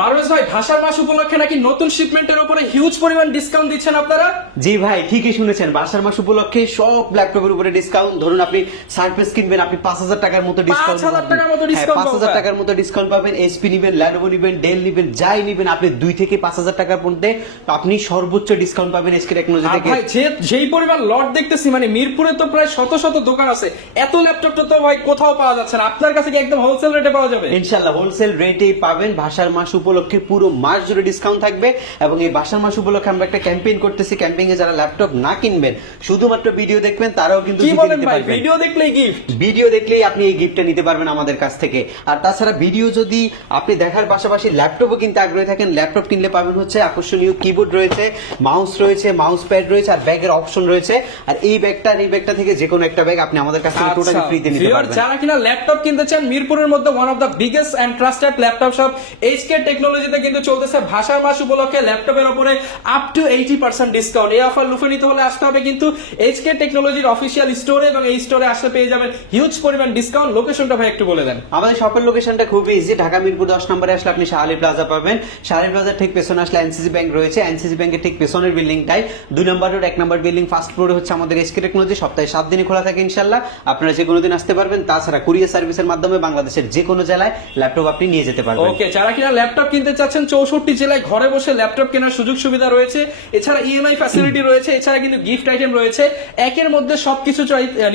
পারভেজ ভাই ভাষার মাস উপলক্ষে নাকি নতুন শিপমেন্টের উপরে হিউজ পরিমাণ ডিসকাউন্ট দিচ্ছেন আপনারা? জি ভাই ঠিকই শুনেছেন। বাসার মাস উপলক্ষে সব ল্যাপটপের উপরে ডিসকাউন্ট ধরুন আপনি সার্ফেস কিনবেন আপনি পাঁচ হাজার টাকার মতো ডিসকাউন্ট 5,000 টাকার মতো discount পাঁচ হাজার টাকার মতো ডিসকাউন্ট পাবেন। এসপি নিবেন ল্যানোভো নিবেন ডেল নিবেন যাই নিবেন আপনি দুই থেকে পাঁচ হাজার টাকার মধ্যে আপনি সর্বোচ্চ ডিসকাউন্ট পাবেন এসকে টেকনোলজি থেকে। ভাই যে যেই পরিমাণ লট দেখতেছি মানে মিরপুরে তো প্রায় শত শত দোকান আছে। এত ল্যাপটপ তো ভাই কোথাও পাওয়া যাচ্ছে না। আপনার কাছে কি একদম হোলসেল রেটে পাওয়া যাবে? ইনশাল্লাহ হোলসেল রেটেই পাবেন। ভাষার মাস উপলক্ষে পুরো মাস জুড়ে ডিসকাউন্ট থাকবে এবং এই ভাষার মাস উপলক্ষে আমরা একটা ক্যাম্পেইন করতেছি। ক্যাম্পেইনে যারা ল্যাপটপ না কিনবেন শুধুমাত্র ভিডিও দেখবেন তারাও কিন্তু কি বলেন ভাই? ভিডিও দেখলেই গিফট ভিডিও দেখলেই আপনি এই গিফটটা নিতে পারবেন আমাদের কাছ থেকে। আর তাছাড়া ভিডিও যদি আপনি দেখার পাশাপাশি ল্যাপটপও কিনতে আগ্রহী থাকেন ল্যাপটপ কিনলে পাবেন হচ্ছে আকর্ষণীয় কিবোর্ড রয়েছে মাউস রয়েছে মাউস প্যাড রয়েছে আর ব্যাগের অপশন রয়েছে। আর এই ব্যাগটা আর এই ব্যাগটা থেকে যে কোনো একটা ব্যাগ আপনি আমাদের কাছ থেকে টোটালি ফ্রিতে নিতে পারবেন। আচ্ছা, যারা কিনা ল্যাপটপ কিনতে চান মিরপুরের মধ্যে one of the biggest and trusted laptop shop HK টেকনোলজিতে কিন্তু চলতেছে ভাষার মাস উপলক্ষে ল্যাপটপের উপরে up to eighty percent discount এই অফার লুফে নিতে হলে আসতে হবে কিন্তু এইচকে টেকনোলজির অফিসিয়াল স্টোরে এবং এই স্টোরে আসলে পেয়ে যাবেন হিউজ পরিমাণ ডিসকাউন্ট লোকেশনটা ভাই একটু বলে দেন। আমাদের শপের লোকেশনটা খুবই ইজি ঢাকা মিরপুর দশ নম্বরে আসলে আপনি শাহালি প্লাজা পাবেন। শাহালি প্লাজার ঠিক পেছনে আসলে এনসিসি ব্যাংক রয়েছে। এনসিসি ব্যাংকের ঠিক পেছনের বিল্ডিংটাই দুই নম্বর রোড এক নম্বর বিল্ডিং ফার্স্ট ফ্লোরে হচ্ছে আমাদের এসকে টেকনোলজি সপ্তাহে সাত দিনই খোলা থাকে ইনশাল্লাহ আপনারা যে কোনো দিন আসতে পারবেন। তাছাড়া কুরিয়ার সার্ভিসের মাধ্যমে বাংলাদেশের যে কোনো জেলায় ল্যাপটপ আপনি নিয়ে যেতে পারবেন। ওকে যারা কিনা ল্যাপটপ কিনতে চাচ্ছেন, চৌষট্টি জেলায় ঘরে বসে ল্যাপটপ কেনার সুযোগ সুবিধা রয়েছে। এছাড়া ইএমআই ফ্যাসিলিটি রয়েছে, এছাড়া কিন্তু গিফট আইটেম রয়েছে। একের মধ্যে সবকিছু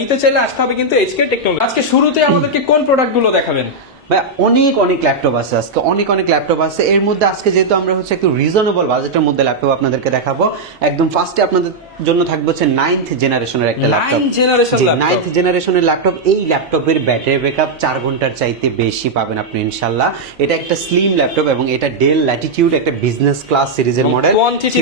নিতে চাইলে আসতে হবে কিন্তু এইচকে টেকনোলজি আজকে শুরুতে আমাদেরকে কোন প্রোডাক্টগুলো দেখাবেন? ভাই অনেক অনেক ল্যাপটপ আছে আজকে অনেক অনেক ল্যাপটপ আছে। এর মধ্যে আজকে যেহেতু আমরা হচ্ছে একটু রিজনেবল বাজেটের মধ্যে ল্যাপটপ আপনাদেরকে দেখাবো একদম ফার্স্টে আপনাদের জন্য থাকবে হচ্ছে নাইন্থ জেনারেশনের একটা ল্যাপটপ নাইন্থ জেনারেশনের ল্যাপটপ এই ল্যাপটপের ব্যাটারি ব্যাকআপ চার ঘণ্টার চাইতে বেশি পাবেন আপনি ইনশাল্লাহ। এটা একটা স্লিম ল্যাপটপ এবং এটা ডেল ল্যাটিটিউড একটা বিজনেস ক্লাস সিরিজের মডেল কোয়ান্টিটি।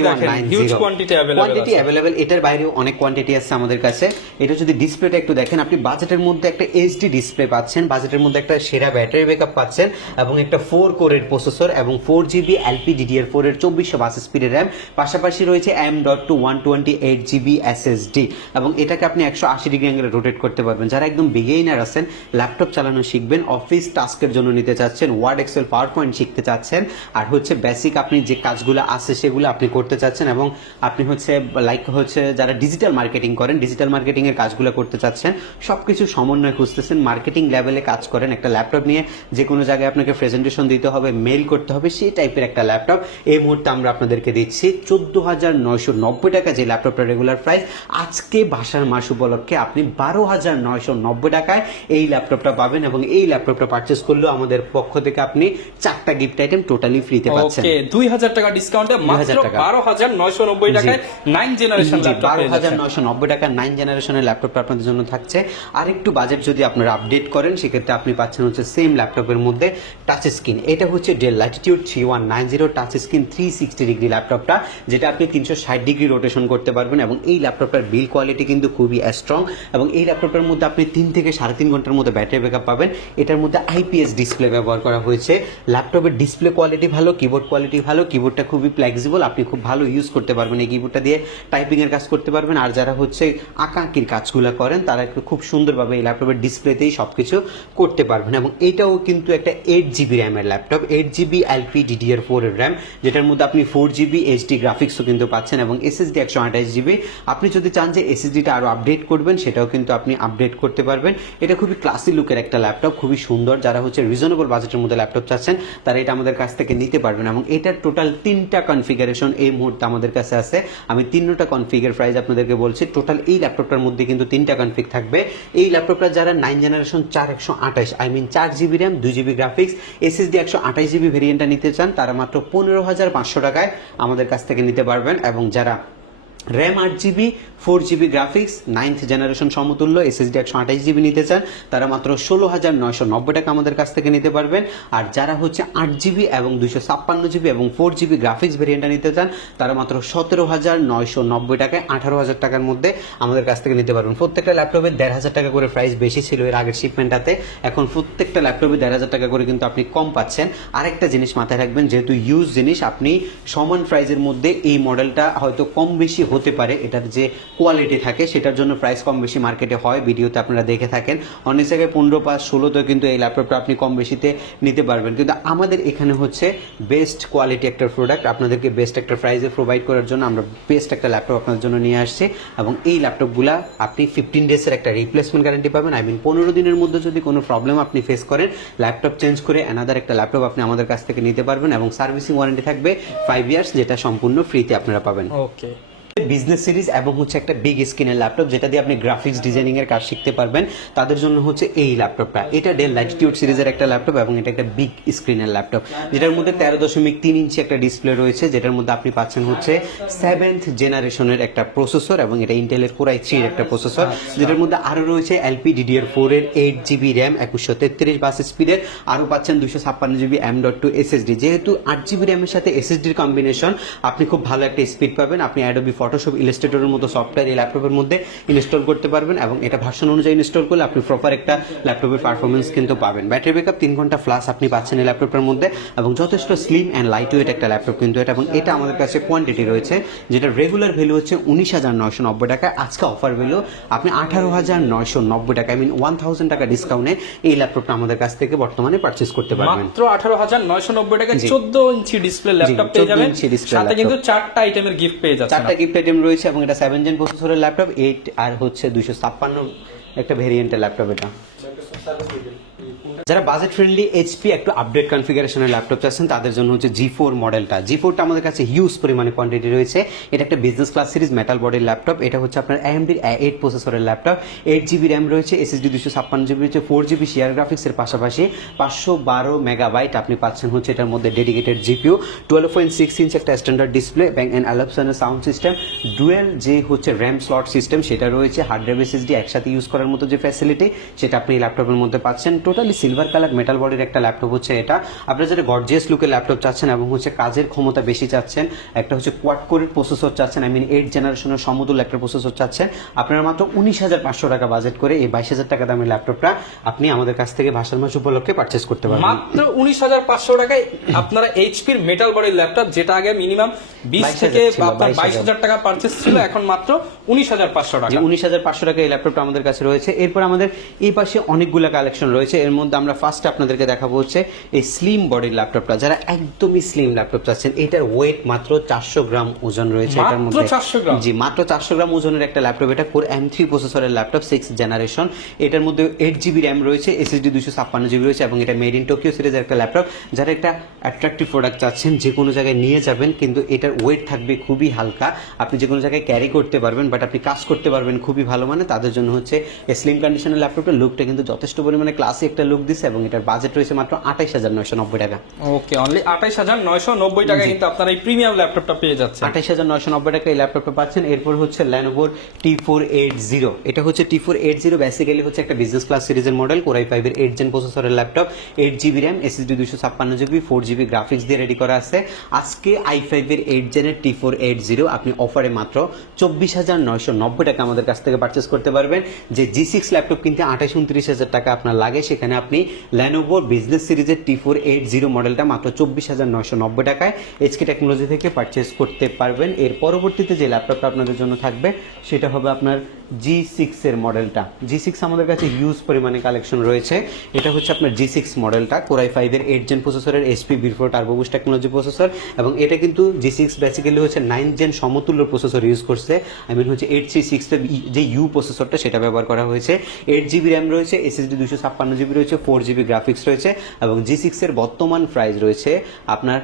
অ্যাভেলেবেল এটার বাইরেও অনেক কোয়ান্টিটি আছে আমাদের কাছে। এটা যদি ডিসপ্লেটা একটু দেখেন আপনি বাজেটের মধ্যে একটা এইচডি ডিসপ্লে পাচ্ছেন বাজেটের মধ্যে একটা সেরা ব্যাটারি ব্যাকআপ পাচ্ছেন এবং একটা ফোর কোরের প্রসেসর এবং four GB LP DDR four এর চব্বিশশো বাস স্পিডের র্যাম পাশাপাশি রয়েছে M dot two one twenty eight GB SSD এবং এটাকে আপনি একশো আশি ডিগ্রি অ্যাঙ্গেলে রোটেট করতে পারবেন। যারা একদম বিগেইনার আছেন ল্যাপটপ চালানো শিখবেন অফিস টাস্কের জন্য নিতে চাচ্ছেন ওয়ার্ড এক্সেল পাওয়ার পয়েন্ট শিখতে চাচ্ছেন, আর হচ্ছে বেসিক আপনি যে কাজগুলো আছে সেগুলো আপনি করতে চাচ্ছেন এবং আপনি হচ্ছে লাইক হচ্ছে যারা ডিজিটাল মার্কেটিং করেন ডিজিটাল মার্কেটিং এর কাজগুলো করতে চাচ্ছেন, সবকিছু সমন্বয় খুঁজতেছেন মার্কেটিং লেভেলে কাজ করেন, একটা ল্যাপটপ নিয়ে যে কোনো জায়গায় আপনাকে প্রেজেন্টেশন দিতে হবে মেল করতে হবে সেই টাইপের একটা ল্যাপটপ এই মুহূর্তে আমরা আপনাদেরকে দিচ্ছি চোদ্দ হাজার নয়শো নব্বই টাকা যে ল্যাপটপটা রেগুলার প্রাইস আজকে ভাষার মাস উপলক্ষে আপনি বারো হাজার নয়শো নব্বই টাকায় এই ল্যাপটপটা পাবেন এবং এই ল্যাপটপটা পারচেস করলেও আমাদের পক্ষ থেকে আপনি চারটা গিফট আইটেম টোটালি ফ্রিতে পাচ্ছেন। ওকে দুই হাজার টাকা ডিসকাউন্টে মাত্র 2000 টাকা। বারো হাজার নয়শো নব্বই টাকায় নাইন জেনারেশন বারো হাজার নয়শো নব্বই টাকা নাইন জেনারেশনের ল্যাপটপটা আপনাদের জন্য থাকছে। আর একটু বাজেট যদি আপনারা আপডেট করেন সেক্ষেত্রে আপনি পাচ্ছেন হচ্ছে সেম ল্যাপটপের মধ্যে টাচ স্ক্রিন এটা হচ্ছে Dell Latitude three one nine zero touch screen three sixty degree ল্যাপটপটা যেটা আপনি তিনশো ষাট ডিগ্রি রোটেশন করতে পারবেন এবং এই ল্যাপটপটার বিল কোয়ালিটি কিন্তু খুবই স্ট্রং এবং এই ল্যাপটপটার মধ্যে আপনি তিন থেকে সাড়ে তিন ঘণ্টার মধ্যে ব্যাটারি ব্যাকআপ পাবেন। এটার মধ্যে আইপিএস ডিসপ্লে ব্যবহার করা হয়েছে। ল্যাপটপের ডিসপ্লে কোয়ালিটি ভালো কিবোর্ড কোয়ালিটি ভালো কিবোর্ডটা খুবই ফ্লেক্সিবল আপনি খুব ভালো ইউজ করতে পারবেন এই কিবোর্ডটা দিয়ে। টাইপিং এর কাজ করতে পারবেন। আর যারা হচ্ছে আঁকাআঁকির কাজগুলো করেন, তারা খুব সুন্দরভাবে এই ল্যাপটপের ডিসপ্লেতেই সবকিছু করতে পারবেন এবং এটাও কিন্তু একটা এইট জিবি র্যামের laptop eight GB LP DDR four এর র্যাম যেটার মধ্যে আপনি ফোর জিবি এইচডি গ্রাফিক্সও কিন্তু পাচ্ছেন এবং এসএসডি একশো আঠাশ জিবি আপনি যদি চান যে এসএসডিটা আরও আপডেট করবেন, সেটাও কিন্তু আপনি আপডেট করতে পারবেন। এটা খুবই ক্লাসি লুকের একটা ল্যাপটপ খুবই সুন্দর। যারা হচ্ছে রিজনেবল বাজেটের মধ্যে ল্যাপটপ চাচ্ছেন, তারা এটা আমাদের কাছ থেকে নিতে পারবেন এবং এটার টোটাল তিনটা কনফিগারেশন এই মুহূর্তে আমাদের কাছে আছে। আমি তিনটা কনফিগার প্রাইস আপনাদেরকে বলছি টোটাল এই ল্যাপটপটার মধ্যে কিন্তু তিনটা কনফিগ থাকবে। এই ল্যাপটপটা যারা নাইন জেনারেশন চার একশো আঠাশ আই মিন চার জিবি র্যাম, দুই জিবি গ্রাফিক্স, এসএসডি একশো আঠাশ জিবি ভেরিয়েন্টটা নিতে চান, তারা মাত্র পনেরো হাজার পাঁচশো টাকায় আমাদের কাছ থেকে নিতে পারবেন। এবং যারা র্যাম আট GB, four GB graphics ninth generation সমতুল্য এসএসডি একশো আঠাশ জিবি নিতে চান, তারা মাত্র ষোলো হাজার নয়শো নব্বই টাকা আমাদের কাছ থেকে নিতে পারবেন। আর যারা হচ্ছে আট জিবি এবং দুইশো ছাপ্পান্ন জিবি এবং ফোর জিবি গ্রাফিক্স ভেরিয়েন্টটা নিতে চান, তারা মাত্র সতেরো হাজার নয়শো নব্বই টাকায় আঠারো হাজার টাকার মধ্যে আমাদের কাছ থেকে নিতে পারবেন। প্রত্যেকটা ল্যাপটপে দেড় হাজার টাকা করে প্রাইস বেশি ছিল এর আগের শিপমেন্টটাতে এখন প্রত্যেকটা ল্যাপটপে দেড় হাজার টাকা করে কিন্তু আপনি কম পাচ্ছেন। আরেকটা জিনিস মাথায় রাখবেন, যেহেতু ইউজ জিনিস, আপনি সমান প্রাইজের মধ্যে এই মডেলটা হয়তো কম বেশি হতে পারে, এটার যে কোয়ালিটি থাকে সেটার জন্য প্রাইস কম বেশি মার্কেটে হয়, ভিডিওতে আপনারা দেখে থাকেন। অনেক জায়গায় পনেরো পাঁচ ষোলোতেও কিন্তু এই ল্যাপটপটা আপনি কম বেশিতে নিতে পারবেন। কিন্তু আমাদের এখানে হচ্ছে বেস্ট কোয়ালিটি একটা প্রোডাক্ট আপনাদেরকে বেস্ট একটা প্রাইসে প্রোভাইড করার জন্য আমরা বেস্ট একটা ল্যাপটপ আপনাদের জন্য নিয়ে আসছি। এবং এই ল্যাপটপগুলা আপনি ফিফটিন ডেজের একটা রিপ্লেসমেন্ট গ্যারান্টি পাবেন। আই মিন পনেরো দিনের মধ্যে যদি কোনো প্রবলেম আপনি ফেস করেন ল্যাপটপ চেঞ্জ করে অ্যানাদার একটা ল্যাপটপ আপনি আমাদের কাছ থেকে নিতে পারবেন এবং সার্ভিসিং ওয়ারেন্টি থাকবে ফাইভ ইয়ার্স যেটা সম্পূর্ণ ফ্রিতে আপনারা পাবেন। ওকে বিজনেস সিরিজ এবং হচ্ছে একটা বিগ স্ক্রিনের ল্যাপটপ যেটা দিয়ে আপনি গ্রাফিক্স ডিজাইনিং এর কাজ শিখতে পারবেন। তাদের জন্য হচ্ছে এই ল্যাপটপটা এটা ডেল লাইটিটিউড সিরিজের একটা ল্যাপটপ এবং এটা একটা বিগ স্ক্রিনের ল্যাপটপ যেটার মধ্যে তেরো দশমিক তিন ইঞ্চি একটা ডিসপ্লে রয়েছে যেটার মধ্যে আপনি পাচ্ছেন হচ্ছে সেভেন্থ জেনারেশনের একটা প্রসেসর এবং এটা ইন্টেলের কোরাই থ্রির একটা প্রসেসর যেটার মধ্যে আরও রয়েছে এলপি ডিডিআর ফোর এর এইট জিবি র্যাম একুশশো তেত্রিশ বাস স্পিডের আরও পাচ্ছেন দুশো ছাপ্পান্ন GB M dot two SSD যেহেতু আট জিবি র্যামের সাথে এসএসডির কম্বিনেশন আপনি খুব ভালো একটা স্পিড পাবেন আপনি অ্যাডোবি ফটোশপ ইলাস্ট্রেটরের মতো সফটওয়্যার এই ল্যাপটপের মধ্যে ইনস্টল করতে পারবেন এবং এটা ভার্সন অনুযায়ী ইনস্টল করলে আপনি প্রপার একটা ল্যাপটপের পারফরমেন্স কিন্তু পাবেন। ব্যাটারি ব্যাকআপ তিন ঘণ্টা ফ্লাস আপনি পাচ্ছেন এই ল্যাপটপের মধ্যে এবং যথেষ্ট স্লিম অ্যান্ড লাইট ওয়েট একটা ল্যাপটপ কিন্তু এটা এবং এটা আমাদের কাছে কোয়ান্টিটি রয়েছে যেটা রেগুলার ভ্যালু হচ্ছে উনিশ হাজার নয়শো নব্বই টাকা আজকে অফার ভ্যালু আপনি আঠারো হাজার নয়শো নব্বই টাকা আই মিন ওয়ান থাউজেন্ড টাকা ডিসকাউন্টে এই ল্যাপটপটা আমাদের কাছ থেকে বর্তমানে পারচেস করতে পারবেন। মাত্র আঠারো হাজার নয়শো নব্বই টাকায় জি। চোদ্দ ইঞ্চি ডিসপ্লে ল্যাপটপ পেয়ে যাবেন। সাথে কিন্তু চারটা আইটেমের গিফট পেয়ে যাচ্ছেন চারটা গিফট আইটেম রয়েছে এবং এটা সেভেন জেন প্রসেসরের ল্যাপটপ এইট আর হচ্ছে দুইশো ছাপ্পান্ন একটা ভেরিয়েন্টের ল্যাপটপ এটা। যারা বাজেট ফ্রেন্ডলি এইচপি একটু আপডেট কনফিগারেশনের ল্যাপটপ চাচ্ছেন, তাদের জন্য হচ্ছে জি ফোর মডেলটা জি ফোরটা আমাদের কাছে হিউজ পরিমাণে কোয়ান্টিটি রয়েছে। এটা একটা বিজনেস ক্লাস সিরিজ মেটাল বডির ল্যাপটপ এটা হচ্ছে আপনার এমডির এইট প্রসেসরের ল্যাপটপ এইট জিবি র্যাম রয়েছে এসএসডি দুশো ছাপ্পান্ন জিবি রয়েছে ফোর জিবি শেয়ার গ্রাফিক্সের পাশাপাশি পাঁচশো বারো মেগাবাইট আপনি পাচ্ছেন হচ্ছে এটার মধ্যে dedicated GPU twelve point six inch একটা স্ট্যান্ডার্ড ডিসপ্লে ব্যাং অ্যান্ড অ্যালাপসনের সাউন্ড সিস্টেম ডুয়েল যে হচ্ছে র্যাম স্লট সিস্টেম সেটা রয়েছে হার্ড ড্রাইভ এসএসডি একসাথে ইউজ করার মতো যে ফ্যাসিলিটি সেটা আপনি এই ল্যাপটপের মধ্যে পাচ্ছেন। টোটালি সিলভার কালার মেটাল বডির একটা ল্যাপটপ হচ্ছে এটা। আপনারা যারা গর্জিয়াস লুকের ল্যাপটপ চাচ্ছেন এবং হচ্ছে কাজের ক্ষমতা বেশি চাচ্ছেন একটা হচ্ছে কোয়াড কোরের প্রসেসর চাচ্ছেন আই মিন এইট জেনারেশনের সমতুল্য একটা প্রসেসর চাচ্ছেন আপনারা মাত্র উনিশ হাজার পাঁচশো টাকা বাজেট করে এই বাইশ হাজার টাকা দামের ল্যাপটপটা আপনি আমাদের কাছ থেকে ভাষার মাস উপলক্ষে পারচেস করতে পারবেন। মাত্র উনিশ হাজার পাঁচশো টাকায় আপনারা এইচপির মেটাল বডির ল্যাপটপ যেটা আগে মিনিমাম বিশ 22,000 থেকে ছিল, আপনার 22,000 বাইশ হাজার টাকা পারচেস ছিল এখন মাত্র উনিশ হাজার পাঁচশো টাকা। উনিশ হাজার পাঁচশো টাকা এই ল্যাপটপটা আমাদের কাছে রয়েছে। এরপর আমাদের এই পাশে অনেকগুলো কালেকশন রয়েছে। এর মধ্যে আমরা ফার্স্ট আপনাদেরকে দেখাবো হচ্ছে এই স্লিম বডির ল্যাপটপটা যারা একদমই স্লিম ল্যাপটপ চাচ্ছেন এটার ওয়েট মাত্র চারশো গ্রাম ওজন রয়েছে এটার মধ্যে। 400 গ্রাম? জি মাত্র চারশো গ্রাম ওজনের একটা ল্যাপটপ এটা কোর এম থ্রি প্রসেসরের ল্যাপটপ সিক্স জেনারেশন এটার মধ্যে এইট জিবি র্যাম রয়েছে এসএসডি দুশো ছাপ্পান্ন জিবি রয়েছে এবং এটা মেড ইন টোকিও সিরিজের একটা ল্যাপটপ যারা একটা অ্যাট্রাকটিভ প্রোডাক্ট চাচ্ছেন যে কোনো জায়গায় নিয়ে যাবেন কিন্তু এটার ওয়েট থাকবে খুবই হালকা। আপনি যে কোনো জায়গায় ক্যারি করতে পারবেন বাট আপনি কাজ করতে পারবেন খুবই ভালো মানে। তাদের জন্য হচ্ছে স্লিম কন্ডিশনের ল্যাপটপটা লুকটা কিন্তু যথেষ্ট পরিমাণে ক্লাসি একটা লুক দিচ্ছে এবং এটার বাজেট রয়েছে মাত্র আঠাইশ হাজার নয়শো নব্বই টাকা। ওকে অনলি আঠাইশ হাজার নয়শো নব্বই টাকা কিন্তু আপনারা এই প্রিমিয়াম ল্যাপটপটা পেয়ে যাচ্ছেন। আঠাইশ হাজার নয়শো নব্বই টাকা এই ল্যাপটপটা পাচ্ছেন। এরপর হচ্ছে ল্যানোভোর টি ফোর এইট জিরো এটা হচ্ছে T four eight zero basically হচ্ছে একটা বিজনেস ক্লাস সিরিজের মডেল কোরাই ফাইভের এইট জেন প্রসেসরের laptop eight GB RAM SSD দুশো ছাপ্পান্ন জিবি ফোর জিবি গ্রাফিক্স দিয়ে রেডি করা আছে। আজকে আই ফাইভের এইট জেনের টি ফোর এইট জিরো আপনি অফারে মাত্র চব্বিশ হাজার নয়শো নব্বই টাকা আমাদের কাছ থেকে পারচেস করতে পারবেন। যে জি সিক্স ল্যাপটপ কিনতে আঠাশ উনত্রিশ হাজার টাকা আপনার লাগে, সেখানে আপনি ল্যানোভো বিজনেস সিরিজের টি ফোর এইট জিরো মডেলটা মাত্র চব্বিশ হাজার নয়শো নব্বই টাকায় এইচকে টেকনোলজি থেকে পারচেস করতে পারবেন। এর পরবর্তীতে যে ল্যাপটপটা আপনাদের জন্য থাকবে, সেটা হবে আপনার জি সিক্স এর মডেলটা জি সিক্স আমাদের কাছে হিউজ পরিমাণে কালেকশন রয়েছে। এটা হচ্ছে আপনার জি সিক্স মডেলটা কোরাই ফাইভের এইট জেন প্রসেসরের SP before turbo boost technology processor এবং এটা কিন্তু জি সিক্স বেসিক্যালি হচ্ছে নাইন জেন সমতুল্য প্রসেসর ইউজ করছে। আই মিন হচ্ছে এইট থ্রি সিক্স যে ইউ প্রসেসরটা সেটা ব্যবহার করা হয়েছে। এইট জিবি র্যাম রয়েছে এসএসডি দুশো ছাপ্পান্ন জিবি রয়েছে ফোর জিবি গ্রাফিক্স রয়েছে এবং জি সিক্সের বর্তমান প্রাইস রয়েছে আপনার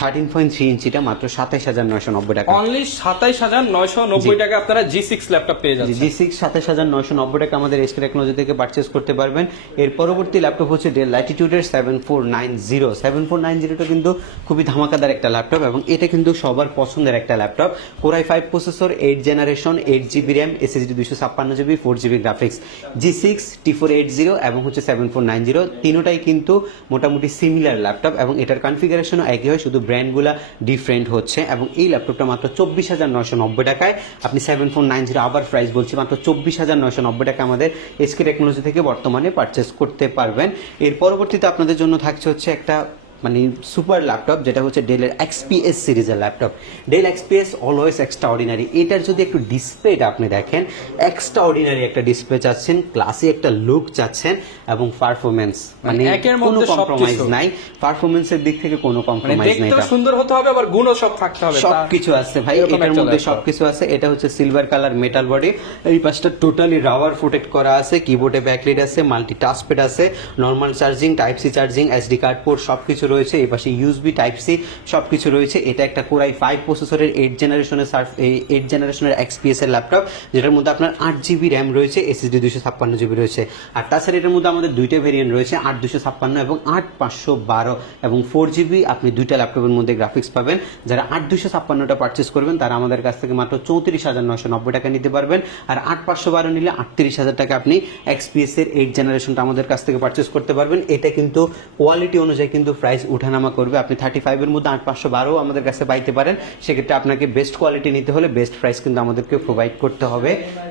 থার্টিন পয়েন্ট থ্রি ইঞ্চিটা মাত্র সাতাইশ হাজার নয়শো নব্বই টাকা। অনলি সাতাইশ হাজার নয়শো নব্বই টাকা আপনারা জি সিক্স ল্যাপটপ পেয়ে যাচ্ছেন। জি সিক্স সাতাশ হাজার নয়শো নব্বই টাকা আমাদের এসকে টেকনোলজি থেকে পারচেস করতে পারবেন। এর পরবর্তী ল্যাপটপ হচ্ছে Dell ল্যাটিটিউডের seven four nine zero seven four nine জিরোটা কিন্তু খুবই ধামাকাদার একটা ল্যাপটপ এবং এটা কিন্তু সবার পছন্দের একটা laptop core i five processor eight generation eight GB RAM SSD দুশো ছাপ্পান্ন GB four GB graphics G six T four eight zero এবং হচ্ছে সেভেন ফোর নাইন জিরো তিনোটাই কিন্তু মোটামুটি সিমিলার ল্যাপটপ এবং এটার কনফিগারেশনও একই হয় শুধু ব্র্যান্ডগুলা ডিফারেন্ট হচ্ছে এবং এই ল্যাপটপটা মাত্র চব্বিশ হাজার নয়শো নব্বই টাকায়। আপনি সেভেন ফোর নাইন জিরো আবার প্রাইস বলছি, মাত্র চব্বিশ হাজার নয়শো নব্বই টাকা আমাদের এসকে টেকনোলজি থেকে বর্তমানে পারচেস করতে পারবেন। এর পরবর্তীতে আপনাদের জন্য থাকছে হচ্ছে একটা মানে সুপার ল্যাপটপ যেটা হচ্ছে ডেলের এক্সপিএস সিরিজের laptop. Dell XPS always extraordinary এটার যদি একটু ডিসপ্লেটা আপনি দেখেন এক্সট্রা অর্ডিনারি একটা ডিসপ্লে চাচ্ছেন ক্লাসে একটা লুক চাচ্ছেন এবং পারফরমেন্স মানে কোনো কম্প্রোমাইজ নাই। পারফরমেন্সের দিক থেকে কোনো মানে কম্প্রোমাইজ নেই দেখতেও এটা। সুন্দর হতে হবে আবার গুণও সব থাকতে হবে তা- সবকিছু আছে ভাই এটার মধ্যে laptop। সবকিছু আছে। এটা হচ্ছে সিলভার কালার মেটাল বডি এই পাশটা টোটালি রাবার প্রোটেক্ট করা আছে কিবোর্ডে ব্যাকলিট আছে মাল্টি টাচপ্যাড আছে normal charging type C charging SD card port সবকিছু রয়েছে এই পাশে ইউএসবি টাইপ সি সবকিছু রয়েছে। এটা একটা কোরাই ফাইভ প্রসেসরের এইট জেনারেশনের সার্ফ এইট জেনারেশনের এক্সপিএস এর ল্যাপটপ যেটার মধ্যে আপনার আট জিবি র্যাম রয়েছে এসএসডি দুশো ছাপ্পান্ন জিবি রয়েছে। আর তাছাড়া এটার মধ্যে আমাদের দুইটা ভেরিয়েন্ট রয়েছে, আট দুশো ছাপ্পান্ন এবং আট পাঁচশো বারো এবং ফোর জিবি আপনি দুইটা ল্যাপটপের মধ্যে গ্রাফিক্স পাবেন। যারা আট দুশো ছাপ্পান্নটা পারচেস করবেন, তারা আমাদের কাছ থেকে মাত্র চৌত্রিশ হাজার নশো নব্বই টাকা নিতে পারবেন। আর আট পাঁচশো বারো নিলে আটত্রিশ হাজার টাকা আপনি এক্সপিএস এর এইট জেনারেশনটা আমাদের কাছ থেকে পারচেস করতে পারবেন। এটা কিন্তু কোয়ালিটি অনুযায়ী কিন্তু প্রাইস উঠানামা করবে। আপনি থার্টি ফাইভের মধ্যে আট পাঁচশো বারো আমাদের কাছে পাইতে পারেন। সেক্ষেত্রে আপনাকে বেস্ট কোয়ালিটি নিতে হলে বেস্ট প্রাইস কিন্তু আমাদেরকে প্রোভাইড করতে হবে।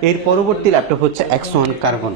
এর পরবর্তী ল্যাপটপ হচ্ছে X one carbon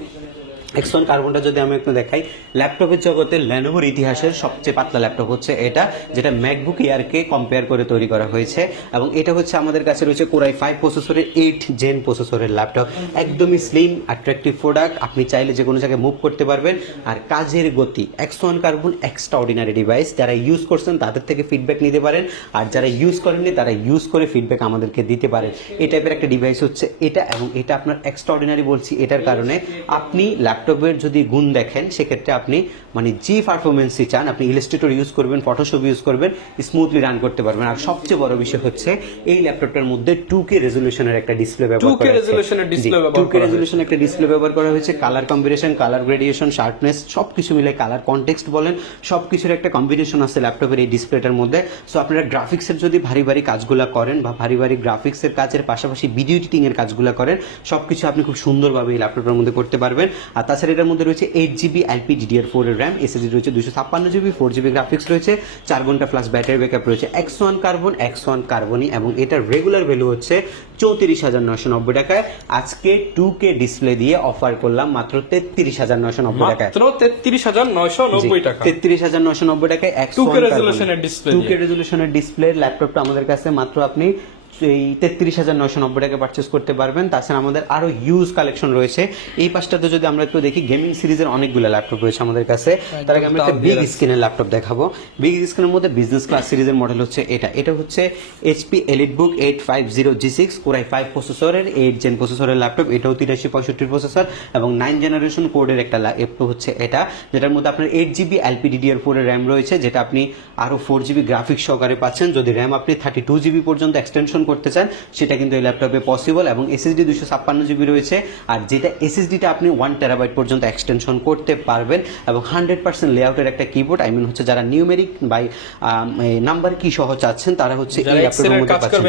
X one কার্বনটা যদি আমি একটু দেখাই, ল্যাপটপের জগতে ল্যানোভোর ইতিহাসের সবচেয়ে পাতলা ল্যাপটপ হচ্ছে এটা, যেটা ম্যাকবুক ইয়ারকে কম্পেয়ার করে তৈরি করা হয়েছে। এবং এটা হচ্ছে আমাদের কাছে রয়েছে কোরাই ফাইভ প্রসেসরের এইট জেন প্রসেসরের ল্যাপটপ। একদমই স্লিম অ্যাট্রাকটিভ প্রোডাক্ট আপনি চাইলে যে কোনো জায়গায় মুভ করতে পারবেন। আর কাজের গতি X one carbon extraordinary device যারা ইউজ করছেন তাদের থেকে ফিডব্যাক নিতে পারেন। আর যারা ইউজ করেননি, তারা ইউজ করে ফিডব্যাক আমাদেরকে দিতে পারেন। এই টাইপের একটা ডিভাইস হচ্ছে এটা, এবং এটা আপনার এক্সট্রা অর্ডিনারি বলছি, এটার কারণে আপনি ল্যাপটপের যদি গুণ দেখেন সেক্ষেত্রে আপনি মানে যে পারফরমেন্সই চান আপনি ইলাস্ট্রেটর ইউজ করবেন ফটোশপ ইউজ করবেন স্মুথলি রান করতে পারবেন। আর সবচেয়ে বড় বিষয় হচ্ছে এই ল্যাপটপটার মধ্যে টু কে রেজলিউশনের একটা ডিসপ্লে ব্যবহার 2K করা resolution এর display ব্যবহার টু কে রেজলিউশন একটা ডিসপ্লে ব্যবহার করা হয়েছে। Colour combination colour gradation sharpness সবকিছু মিলে কালার কনটেক্সট বলেন সবকিছুর একটা কম্বিনেশন আছে ল্যাপটপের এই ডিসপ্লেটার মধ্যে। সো আপনারা গ্রাফিক্সের যদি ভারী ভারী কাজগুলো করেন বা ভারী ভারী গ্রাফিক্সের কাজের পাশাপাশি ভিডিও এডিটিং এর কাজগুলো করেন সবকিছু আপনি খুব সুন্দরভাবে এই ল্যাপটপের মধ্যে করতে পারবেন। আর তাছাড়া এটার মধ্যে রয়েছে eight GB LP DDR four এর র্যাম এসএসডি রয়েছে দুশো ছাপ্পান্ন জিবি ফোর জিবি গ্রাফিক্স রয়েছে চার ঘণ্টা প্লাস ব্যাটারি ব্যাকআপ রয়েছে X one carbon X one কার্বনই এবং এটার রেগুলার ভ্যালু হচ্ছে চৌত্রিশ হাজার নয়শো নব্বই টাকায়। আজকে টু কে ডিসপ্লে দিয়ে অফার করলাম মাত্র তেত্রিশ হাজার নয়শো নব্বই টাকায়। মাত্র তেত্রিশ হাজার নয়শো নব্বই টাকা। তেত্রিশ হাজার নশো নব্বই টাকায় একশো 2K resolution-এর display টু কে রেজলিউশনের ডিসপ্লে ল্যাপটপটা আমাদের কাছে মাত্র আপনি এই তেত্রিশ হাজার নয়শো নব্বই টাকা পারচেস করতে পারবেন। তাছাড়া আমাদের আরও হিউজ কালেকশন রয়েছে। এই পাশটাতে যদি আমরা একটু দেখি গেমিং সিরিজের অনেকগুলো ল্যাপটপ রয়েছে আমাদের কাছে। তার আগে আমরা একটা বিগ স্ক্রিনের ল্যাপটপ দেখাবো। বিগ স্ক্রিনের মধ্যে বিজনেস ক্লাস সিরিজের মডেল হচ্ছে এটা। এটা হচ্ছে HP EliteBook eight five zero G six core i five প্রসেসরের এইট জেন প্রসেসরের ল্যাপটপ এটাও তিরাশি পঁয়ষট্টি প্রসেসর এবং নাইন জেনারেশন কোডের একটা ল্যাপটপ হচ্ছে এটা। যেটার মধ্যে আপনার এইট জিবি এলপিডিডিআর ফোর এর র্যাম রয়েছে যেটা আপনি আরও ফোর জিবি গ্রাফিক্স সহকারে পাচ্ছেন। যদি র্যাম আপনি থার্টি টু জিবি পর্যন্ত এক্সটেনশন করতে চান সেটা কিন্তু এই ল্যাপটপে পসিবল এবং এসএসডি দুশো ছাপ্পান্ন জিবি রয়েছে আর যেটা এসএসডিটা আপনি ওয়ান টেরাবাইট পর্যন্ত এক্সটেনশন করতে পারবেন এবং হান্ড্রেড পার্সেন্ট লেআউটের একটা কিবোর্ড আই মিন হচ্ছে যারা নিউমেরিক বাই নাম্বার কি সহ চাচ্ছেন তারা হচ্ছে এই ল্যাপটপের মধ্যে পাচ্ছেন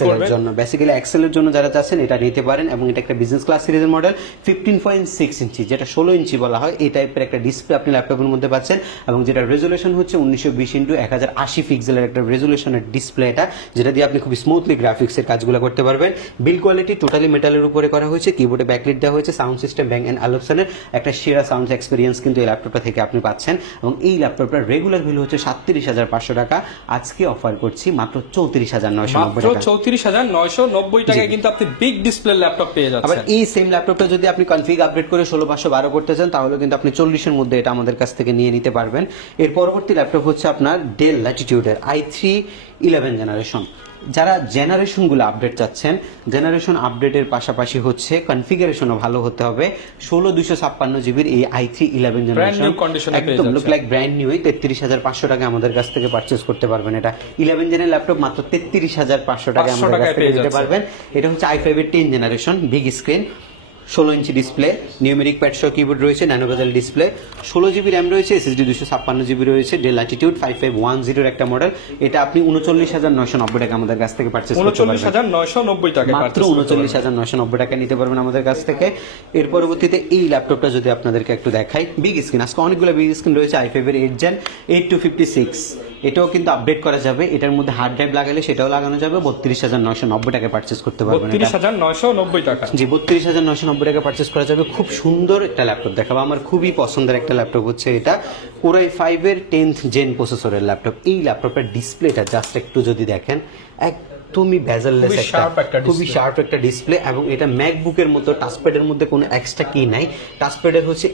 করবেন। জন্য বেসিক্যালি এক্সেলের জন্য যারা চাচ্ছেন এটা নিতে পারেন এবং এটা একটা বিজনেস ক্লাস সিরিজের model fifteen point six inch যেটা ষোলো ইঞ্চি বলা হয় এই টাইপের একটা ডিসপ্লে আপনি ল্যাপটপের মধ্যে পাচ্ছেন এবং যেটা রেজলিউশন হচ্ছে উনিশশো বিশ ইন্টু এক হাজার আশি পিক্সেলের একটা রেজলিউশনের ডিসপ্লে এটা যেটা দিয়ে আপনি খুব স্মুথলি গ্রাফিক্সের কাজগুলো করতে পারবেন। বিল কোয়ালিটি টোটালি মেটালের উপরে করা হয়েছে কিবোর্ডে ব্যাকলিট দেওয়া হয়েছে সাউন্ড সিস্টেম ব্যাং অ্যান্ড আলোপসনের একটা সেরা সাউন্ড এক্সপিরিয়েন্স কিন্তু এই ল্যাপটপটা থেকে আপনি পাচ্ছেন। এবং এই ল্যাপটপটার রেগুলার ভ্যালু হচ্ছে সাতত্রিশ হাজার পাঁচশো টাকা। আজকে অফার করছি মাত্র চৌত্রিশ হাজার নয়শো নব্বই টাকা। চৌত্রিশ হাজার নয়শো নব্বই টাকায় কিন্তু আপনি বিগ ডিসপ্লে ল্যাপটপ পেয়ে আবার যাচ্ছেন এই সেম ল্যাপটপটা যদি আপনি কনফিগ আপডেট করে ষোলো পাঁচশো বারো করতে চান তাহলে কিন্তু আপনি চল্লিশের মধ্যে এটা আমাদের কাছ থেকে নিয়ে নিতে পারবেন। এর পরবর্তী ল্যাপটপ হচ্ছে আপনার ডেল ল্যাটিটিউডের আই থ্রি ইলেভেন জেনারেশন যারা জেনারেশনগুলো আপডেট চাচ্ছেন জেনারেশন আপডেটের পাশাপাশি হচ্ছে কনফিগারেশনও ভালো হতে হবে। ষোলো দুশো ছাপ্পান্ন জিবির এই আই থ্রি ইলেভেন জেনারেশন একদম লুক লাইক ব্র্যান্ড নিউ তেত্রিশ হাজার পাঁচশো টাকা আমাদের কাছ থেকে পারচেস করতে পারবেন এটা। ইলেভেন জেনের ল্যাপটপ মাত্র তেত্রিশ হাজার পাঁচশো টাকা আমাদের কাছ থেকে নিতে পারবেন। এটা হচ্ছে আই ফাইভ এর টেন জেনারেশন বিগ স্ক্রিন ষোলো ইঞ্চি ডিসপ্লে নিউমেরিক প্যাড সহ কিবোর্ড রয়েছে ন্যানোভেজাল ডিসপ্লে ষোলো জিবি র্যাম রয়েছে এসএসডি দুশো ছাপ্পান্ন জিবি রয়েছে Dell Latitude five five one জিরোর একটা মডেল এটা আপনি উনচল্লিশ হাজার নয়শো নব্বই টাকা আমাদের কাছ থেকে পারচেস করতে উনচল্লিশ হাজার নয়শো নব্বই টাকা মাত্র উনচল্লিশ হাজার নয়শো নব্বই টাকা নিতে পারবেন আমাদের কাছ থেকে। এর পরবর্তীতে এই ল্যাপটপটা যদি আপনাদেরকে একটু দেখাই বিগ স্ক্রিন আজকে অনেকগুলো বিগ স্ক্রিন রয়েছে আই ফাইভের eight gen eight two fifty six এটাও কিন্তু আপডেট করা যাবে। এটার মধ্যে হার্ড ড্রাইভ লাগালে সেটাও লাগানো যাবে। বত্রিশ হাজার নয়শো নব্বই টাকায় পারচেস করতে পারবেন বত্রিশ হাজার নয়শো নব্বই টাকা। জি বত্রিশ হাজার নয়শো নব্বই টাকা পারচেস করা যাবে। খুব সুন্দর একটা ল্যাপটপ দেখাবো। আমার খুবই পছন্দের একটা ল্যাপটপ হচ্ছে এটা। কোরাই ফাইভের টেন্থ জেন প্রসেসরের ল্যাপটপ এই ল্যাপটপের ডিসপ্লেটা জাস্ট একটু যদি দেখেন একদমই বেজারলেস একটা খুবই শার্প একটা ডিসপ্লে এবং এটা ম্যাকবুকের মতো টাচপ্যাডের মধ্যে কোনো এক্সট্রা কি নাই। টাচপ্যাডের হচ্ছে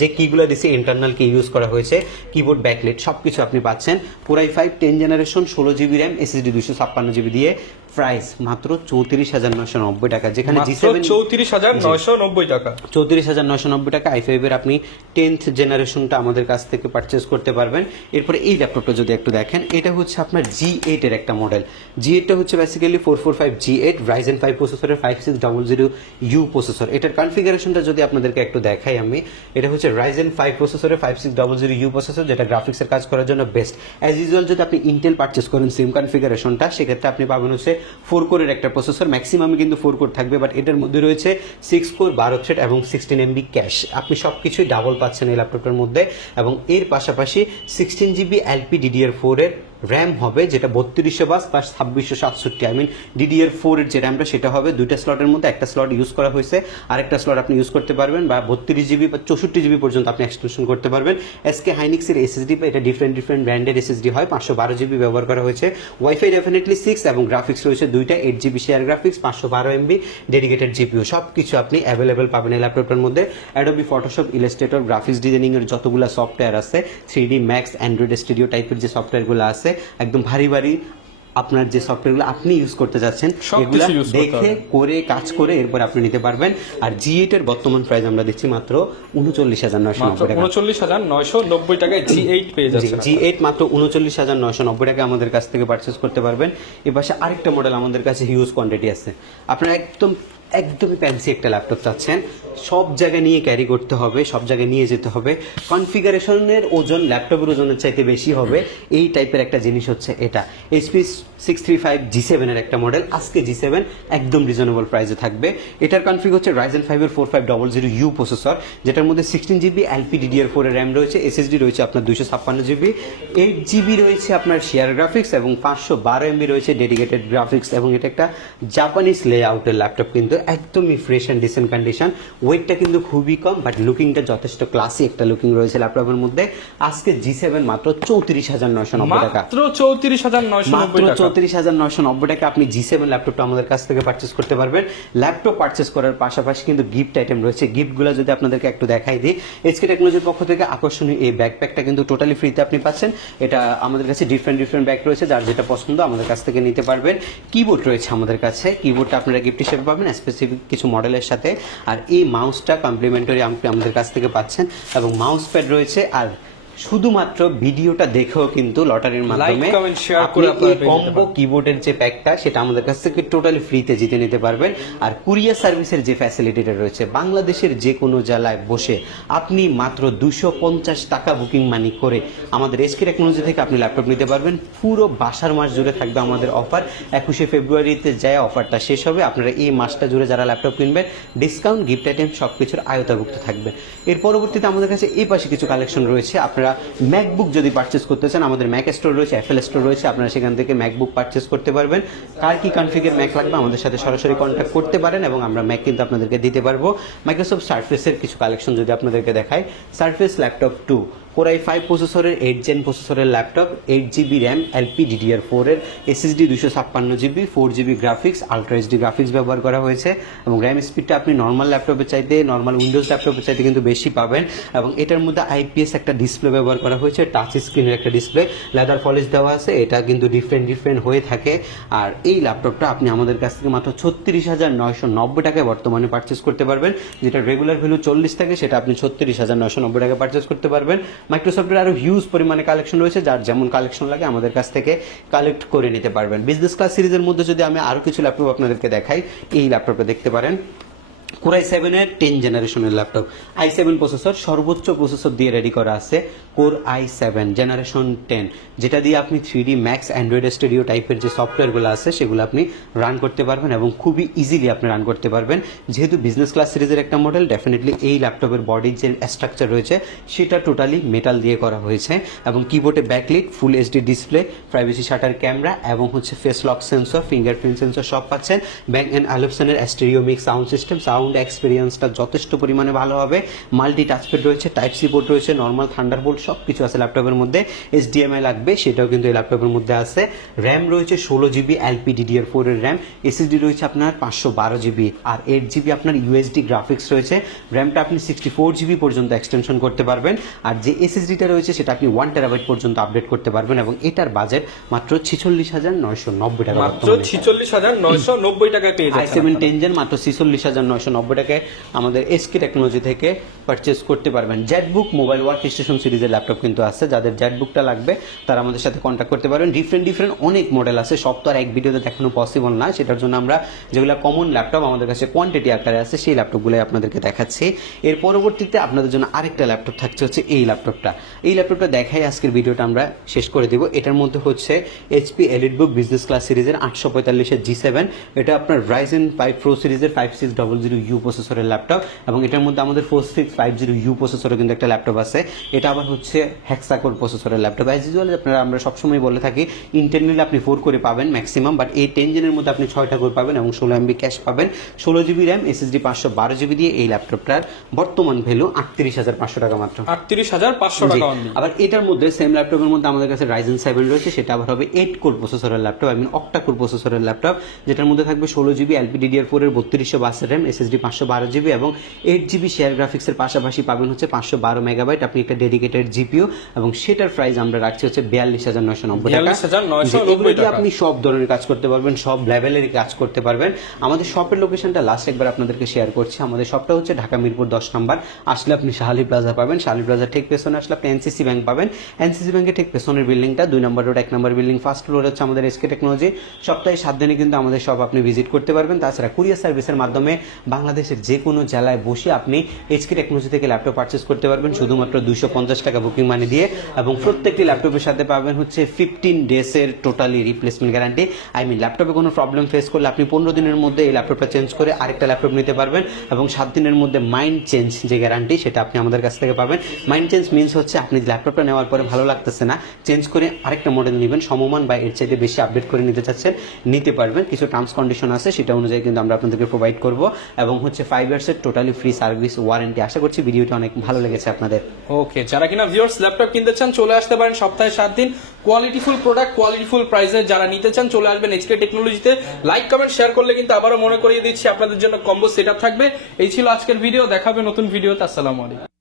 যে কিগুলো দিছে ইন্টারনাল কি ইউজ করা হয়েছে কিবোর্ড ব্যাকলেট সব কিছু আপনি পাচ্ছেন। পুরাই ফাইভ টেন জেনারেশন ষোলো জিবি র্যাম এসএসডি দুশো ছাপ্পান্ন জিবি দিয়ে। প্রাইস মাত্র চৌত্রিশ হাজার নশো নব্বই টাকা যেখানে জি সেভেন চৌত্রিশ হাজার নয়শো নব্বই টাকা। চৌত্রিশ হাজার নশো নব্বই টাকা আই ফাইভের আপনি টেন্থ জেনারেশনটা আমাদের কাছ থেকে পারচেস করতে পারবেন। এরপরে এই ল্যাপটপটা যদি একটু দেখেন এটা হচ্ছে আপনার জি এইটের একটা মডেল জি এইটটা হচ্ছে basically four four five G eight Ryzen five প্রসেসরের five six double zero U processor এটার কনফিগারেশনটা যদি আপনাদেরকে একটু দেখাই আমি এটা হচ্ছে রাইজেন ফাইভ প্রসেসরের five six double zero U processor যেটা গ্রাফিক্সের কাজ করার জন্য বেস্ট অ্যাজ ইউজুয়াল যদি আপনি ইন্টেল পারচেস করেন সেম কনফিগারেশনটা সেক্ষেত্রে আপনি পাবেন হচ্ছে ফোর কোরের একটা প্রসেসর ম্যাক্সিমামে কিন্তু ফোর কোর থাকবে বাট এটার মধ্যে রয়েছে সিক্স কোর বারো থ্রেড এবং সিক্সটিন এমবি ক্যাশ আপনি সব কিছুই ডাবল পাচ্ছেন এই ল্যাপটপটার মধ্যে এবং এর পাশাপাশি sixteen GB LP DDR four এর র্যাম হবে, যেটা বত্রিশশো বাস প্লাস ছাব্বিশশো সাতষট্টি আই মিন ডিডিআর ফোর এর যে র্যামটা সেটা হবে দুইটা স্লটের মধ্যে। একটা স্লট ইউজ করা হয়েছে, আরেকটা স্লট আপনি ইউজ করতে পারবেন বা বত্রিশ জিবি বা চৌষট্টি জিবি পর্যন্ত আপনি এক্সটেনশন করতে পারবেন। এসকে হাইনিক্সের এসএসডি এটা ডিফারেন্ট ডিফারেন্ট ব্র্যান্ডের এসএসডি হয়, পাঁচশো বারো জিবি ব্যবহার করা হয়েছে। ওয়াইফাই ডেফিনেটলি সিক্স এবং গ্রাফিক্স রয়েছে দুইটা এইট জিবি শেয়ার গ্রাফিক্স পাঁচশো বারো এমবি ডেডিকেটেড জিপিও সব কিছু আপনি অ্যাভেলেবেল পাবেন এই ল্যাপটপটার মধ্যে। Adobe Photoshop Illustrator graphics designing এর যতগুলো সফটওয়্যার আছে three D Max Android Studio টাইপের যে সফটওয়্যারগুলো আছে একদম ভারী ভারী আপনার যে সফটওয়্যারগুলো আপনি ইউজ করতে যাচ্ছেন এগুলো দেখে করে কাজ করে এরপর আপনি নিতে পারবেন। আর জি এইট এর বর্তমান প্রাইস আমরা দিচ্ছি মাত্র উনচল্লিশ হাজার নয়শো নব্বই টাকা। উনচল্লিশ হাজার নয়শো নব্বই টাকায় জি এইট পেয়ে যাচ্ছে জি এইট মাত্র উনচল্লিশ হাজার নয়শো নব্বই টাকা আমাদের কাছ থেকে পারচেস করতে পারবেন। এ পাশে আরেকটা মডেল আমাদের কাছে হিউজ কোয়ান্টিটি আছে। আপনারা একদম একদমই ফ্যান্সি একটা ল্যাপটপ চাচ্ছেন। সব জায়গায় নিয়ে ক্যারি করতে হবে, সব জায়গায় নিয়ে যেতে হবে। কনফিগারেশনের ওজন ল্যাপটপের ওজনের চাইতে বেশি হবে। এই টাইপের একটা জিনিস হচ্ছে এটা। HP six three five G সেভেনের একটা মডেল আজকে জি সেভেন একদম রিজনেবল প্রাইসে থাকবে। এটার কনফিগ হচ্ছে রাইজেন ফাইভের four five double zero U processor যেটার মধ্যে sixteen GB LP DDR four RAM রয়েছে এসএসডি রয়েছে আপনার দুইশো ছাপ্পান্ন জিবি এইট জিবি রয়েছে আপনার শেয়ার গ্রাফিক্স এবং পাঁচশো বারো এমবি রয়েছে ডেডিকেটেড গ্রাফিক্স এবং এটা একটা জাপানিজ লে আউটের ল্যাপটপ কিন্তু একদমই ফ্রেশ অ্যান্ড ডিসেন্ট কন্ডিশন ওয়েটটা কিন্তু খুবই কম বাট লুকিংটা যথেষ্ট ক্লাসি একটা লুকিং রয়েছে ল্যাপটপের মধ্যে। আজকে জি সেভেন মাত্র চৌত্রিশ হাজার নয়শো নব্বই টাকা। মাত্র চৌত্রিশ হাজার নয়শো মাত্র চৌত্রিশ হাজার নয়শো নব্বই টাকা আপনি জি সেভেন ল্যাপটপটা আমাদের কাছ থেকে পারচেস করতে পারবেন। ল্যাপটপ পারচেস করার পাশাপাশি কিন্তু গিফট আইটেম রয়েছে। গিফটগুলো যদি আপনাদেরকে একটু দেখাই দিই এসকে টেকনোলজির পক্ষ থেকে আকর্ষণীয় এই ব্যাকপ্যাকটা কিন্তু টোটালি ফ্রিতে আপনি পাচ্ছেন। এটা আমাদের কাছে ডিফারেন্ট ডিফারেন্ট ব্যাগ রয়েছে যার যেটা পছন্দ আমাদের কাছ থেকে নিতে পারবেন। কিবোর্ড রয়েছে আমাদের কাছে। কিবোর্ডটা আপনারা গিফট হিসেবে পাবেন স্পেসিফিক কিছু মডেলের সাথে। আর এই মাউসটা কমপ্লিমেন্টারি আপনি আমাদের কাছ থেকে পাচ্ছেন। এবং মাউস প্যাড রয়েছে আর শুধুমাত্র ভিডিওটা দেখেও কিন্তু লটারির মাধ্যমে আপনি এই কম্বো কিবোর্ডের যে প্যাকটা সেটা আমাদের কাছ থেকে টোটালি ফ্রিতে জিতে নিতে পারবেন। আর কুরিয়ার সার্ভিসের যে ফ্যাসিলিটিটা রয়েছে বাংলাদেশের যে কোনো জেলায় বসে আপনি মাত্র দুশো পঞ্চাশ টাকা বুকিং মানি করে আমাদের এসকে টেকনোলজি থেকে আপনি ল্যাপটপ নিতে পারবেন। পুরো বাসার মাস জুড়ে থাকবে আমাদের অফার একুশে ফেব্রুয়ারিতে যায় অফারটা শেষ হবে আপনারা এই মাসটা জুড়ে যারা ল্যাপটপ কিনবেন ডিসকাউন্ট গিফট আইটেম সব কিছুর আয়তাভুক্ত থাকবে। এর পরবর্তীতে আমাদের কাছে এই পাশে কিছু কালেকশন রয়েছে। আপনারা ম্যাকবুক যদি পারচেস করতে চান, আমাদের ম্যাক স্টোর রয়েছে, অ্যাপেল স্টোর রয়েছে, আপনারা সেখান থেকে ম্যাকবুক পারচেস করতে পারবেন। কার কি কনফিগের ম্যাক লাগবে, আমাদের সাথে সরাসরি কন্ট্যাক্ট করতে পারেন এবং আমরা ম্যাক কিন্তু আপনাদেরকে দিতে পারব। মাইক্রোসফট সার্ফেসের কিছু কালেকশন যদি আপনাদেরকে দেখায় Surface laptop two core i five প্রসেসরের এইট জেন প্রসেসরের laptop eight GB RAM LP DDR ফোরের এসএসডি দুশো ছাপ্পান্ন GB four GB graphics ultra HD graphics ব্যবহার করা হয়েছে এবং র্যাম স্পিডটা আপনি নর্মাল ল্যাপটপের চাইতে নর্মাল উইন্ডোজ ল্যাপটপের চাইতে কিন্তু বেশি পাবেন এবং এটার মধ্যে আইপিএস একটা ডিসপ্লে ব্যবহার করা হয়েছে টাচ স্ক্রিনের একটা ডিসপ্লে লেদার পলিশ দেওয়া আছে, এটা কিন্তু ডিফারেন্ট ডিফারেন্ট হয়ে থাকে। আর এই ল্যাপটপটা আপনি আমাদের কাছ থেকে মাত্র ছত্রিশ হাজার নয়শো নব্বই টাকায় বর্তমানে পারচেস করতে পারবেন। যেটা রেগুলার ভ্যালু চল্লিশ থাকে, সেটা আপনি ছত্রিশ হাজার নয়শো নব্বই টাকায় পারচেস করতে পারবেন। মাইক্রোসফটের আরও হিউজ পরিমাণে কালেকশন রয়েছে, যার যেমন কালেকশন লাগে আমাদের কাছ থেকে কালেক্ট করে নিতে পারবেন। বিজনেস ক্লাস সিরিজের মধ্যে যদি আমি আরও কিছু ল্যাপটপ আপনাদেরকে দেখাই, এই ল্যাপটপটা দেখতে পারেন। কোরাই সেভেনের টেন জেনারেশনের ল্যাপটপ আই সেভেন প্রসেসর সর্বোচ্চ প্রসেসর দিয়ে রেডি করা আছে core i seven generation ten যেটা দিয়ে আপনি three D Max Android Studio টাইপের যে সফটওয়্যারগুলো আছে, সেগুলো আপনি রান করতে পারবেন এবং খুবই ইজিলি আপনি রান করতে পারবেন। যেহেতু বিজনেস ক্লাস সিরিজের একটা মডেল ডেফিনেটলি এই ল্যাপটপের বডির যে স্ট্রাকচার রয়েছে, সেটা টোটালি মেটাল দিয়ে করা হয়েছে এবং কিবোর্ডে backlit full HD display privacy shutter camera এবং হচ্ছে face lock sensor fingerprint sensor সব পাচ্ছেন। Bang and আলপসনের stereo mix sound system sound sound এক্সপিরিয়েন্সটা যথেষ্ট পরিমাণে ভালো হবে। মাল্টি টাচপ্যাড রয়েছে টাইপ সি পোর্ট রয়েছে নর্মাল থান্ডারবোল্ট সব কিছু আছে ল্যাপটপের মধ্যে। এইচডিএমআই লাগবে সেটাও কিন্তু এই ল্যাপটপের মধ্যে আছে। র্যাম রয়েছে ষোলো জিবি এলপি ডিডিআর ফোর এর র্যাম এসএসডি রয়েছে আপনার পাঁচশো বারো জিবি আর এইট জিবি আপনার ইউএসডি গ্রাফিক্স রয়েছে। র্যামটা আপনি সিক্সটি ফোর জিবি পর্যন্ত এক্সটেনশন করতে পারবেন। আর যে এসএসডিটা রয়েছে সেটা আপনি ওয়ান টেরাবাইট পর্যন্ত আপডেট করতে পারবেন এবং এটার বাজেট মাত্র ছিচল্লিশ হাজার নয়শো নব্বই টাকা মাত্র। ছিচল্লিশ হাজার নয়শো নব্বই টাকায় পেয়ে যাচ্ছেন মাত্র ছিচল্লিশ হাজার নয়শো নব্বই টাকায় আমাদের এসকে টেকনোলজি থেকে পারচেস করতে পারবেন। জেটবুক মোবাইল ওয়ার্ক স্টেশন সিরিজের ল্যাপটপ কিন্তু আছে। যাদের জেটবুকটা লাগবে, তারা আমাদের সাথে কন্ট্যাক্ট করতে পারবেন। ডিফারেন্ট ডিফারেন্ট অনেক মডেল আছে। সব তো আর এক ভিডিওতে দেখানো পসিবল না। সেটার জন্য আমরা যেগুলো কমন ল্যাপটপ আমাদের কাছে কোয়ান্টিটি আকারে আছে, সেই ল্যাপটপগুলোই আপনাদেরকে দেখাচ্ছি। এর পরবর্তীতে আপনাদের জন্য আরেকটা ল্যাপটপ থাকছে হচ্ছে এই ল্যাপটপটা এই ল্যাপটপটা দেখাই আজকের ভিডিওটা আমরা শেষ করে দেব। এটার মধ্যে হচ্ছে এইচপি এলিটবুক বিজনেস ক্লাস সিরিজের আটশো পঁয়তাল্লিশের জি সেভেন এটা আপনার রাইজেন ফাইভ প্রো সিরিজের five six double zero U প্রসেসরের ল্যাপটপ এবং এটার মধ্যে আমাদের four six five zero U প্রসেসরের কিন্তু একটা ল্যাপটপ আছে। এটা আবার হচ্ছে হ্যাক্সাকোর প্রসেসরের ল্যাপটপ অ্যাজ ইউজুয়াল আপনারা আমরা সবসময় বলে থাকি ইন্টারনালি আপনি ফোর করে পাবেন ম্যাক্সিমাম বাট এই টেন জেনের মধ্যে আপনি ছয়টা করে পাবেন এবং ষোলো এমবি ক্যাশ পাবেন। ষোলো জিবি র্যাম এসএসডি পাঁচশো বারো জিবি দিয়ে এই ল্যাপটপটার বর্তমান ভ্যালু আটত্রিশ হাজার পাঁচশো টাকা মাত্র। আটত্রিশ হাজার পাঁচশো টাকা আবার এটার মধ্যে সেম ল্যাপটপের মধ্যে আমাদের কাছে রাইজেন সেভেন রয়েছে সেটা আবার হবে এইট কোর প্রসেসরের laptop I mean octa core প্রসেসরের ল্যাপটপ যেটার মধ্যে থাকবে ষোলো জিবি এলপি ডিডিআর ফোর এর বত্রিশশো বাসের র্যাম এসএসডি পাঁচশো বারো জিবি এবং এইট জিবি শেয়ার গ্রাফিক্সের পাশাপাশি পাবেন হচ্ছে পাঁচশো বারো মেগাবাইট আপনি একটা ডেডিকেটেড জিপিও এবং সেটার প্রাইস আমরা রাখছি হচ্ছে বিয়াল্লিশ হাজার নয়শো নব্বই টাকা। 42,990 জি, এগুলো দিয়ে টাকা। আপনি সব ধরনের কাজ করতে পারবেন সব লেভেলের কাজ করতে পারবেন। আমাদের শপের লোকেশনটা লাস্ট একবার আপনাদেরকে শেয়ার করছি। আমাদের শপটা হচ্ছে ঢাকা মিরপুর দশ নম্বর। আসলে আপনি শাহালি প্লাজা পাবেন। শাহালি প্লাজা ঠিক পেছনে আসলে আপনি এনসিসি ব্যাংক পাবেন। এনসিসি ব্যাংকের ঠিক পেছনের বিল্ডিংটা দুই নম্বর রোড এক নম্বর বিল্ডিং ফার্স্ট ফ্লোর হচ্ছে আমাদের এসকে টেকনোলজি সপ্তাহে সাত দিনে কিন্তু আমাদের সব আপনি ভিজিট করতে পারবেন। তাছাড়া কুরিয়ার সার্ভিসের মাধ্যমে বাংলাদেশের যে কোনো জেলায় বসে আপনি এইচকে টেকনোলজি থেকে ল্যাপটপ পারচেস করতে পারবেন। শুধুমাত্র দুইশো পঞ্চাশ টাকা বুকিং মানি দিয়ে এবং প্রত্যেকটি ল্যাপটপের সাথে পাবেন হচ্ছে fifteen ডেসের totally replacement guarantee I mean ল্যাপটপে কোনো প্রবলেম ফেস করলে আপনি পনেরো দিনের মধ্যে এই ল্যাপটপটা চেঞ্জ করে আরেকটা ল্যাপটপ নিতে পারবেন এবং সাত দিনের মধ্যে মাইন্ড চেঞ্জ যে গ্যারান্টি সেটা আপনি আমাদের কাছ থেকে পাবেন। মাইন্ড চেঞ্জ মিনস হচ্ছে আপনি ল্যাপটপটা নেওয়ার পরে ভালো লাগতেছে না চেঞ্জ করে আরেকটা মডেল নেবেন। সমমান বা এর চাইতে বেশি আপডেট করে নিতে চাচ্ছেন, নিতে পারবেন। কিছু টার্মস কন্ডিশন আছে, সেটা অনুযায়ী কিন্তু আমরা আপনাদেরকে প্রোভাইড করব। এবং হচ্ছে ফাইভ ইয়ার্সের টোটালি ফ্রি সার্ভিস ওয়ারেন্টি আশা করছি ভিডিওটি অনেক ভালো লেগেছে আপনাদের। ওকে যারা কিনা ভিউয়ার্স ল্যাপটপ কিনতে চান, চলে আসতে পারেন সপ্তাহে সাত দিন। কোয়ালিটিফুল প্রোডাক্ট কোয়ালিটিফুল প্রাইসে যারা নিতে চান, চলে আসবেন এইচকে টেকনোলজিতে লাইক কমেন্ট শেয়ার করলে কিন্তু আবারও মনে করিয়ে দিচ্ছি, আপনাদের জন্য কম্বো সেট থাকবে। এই ছিল আজকের ভিডিও দেখাবে নতুন ভিডিওতে আসসালামু আলাইকুম।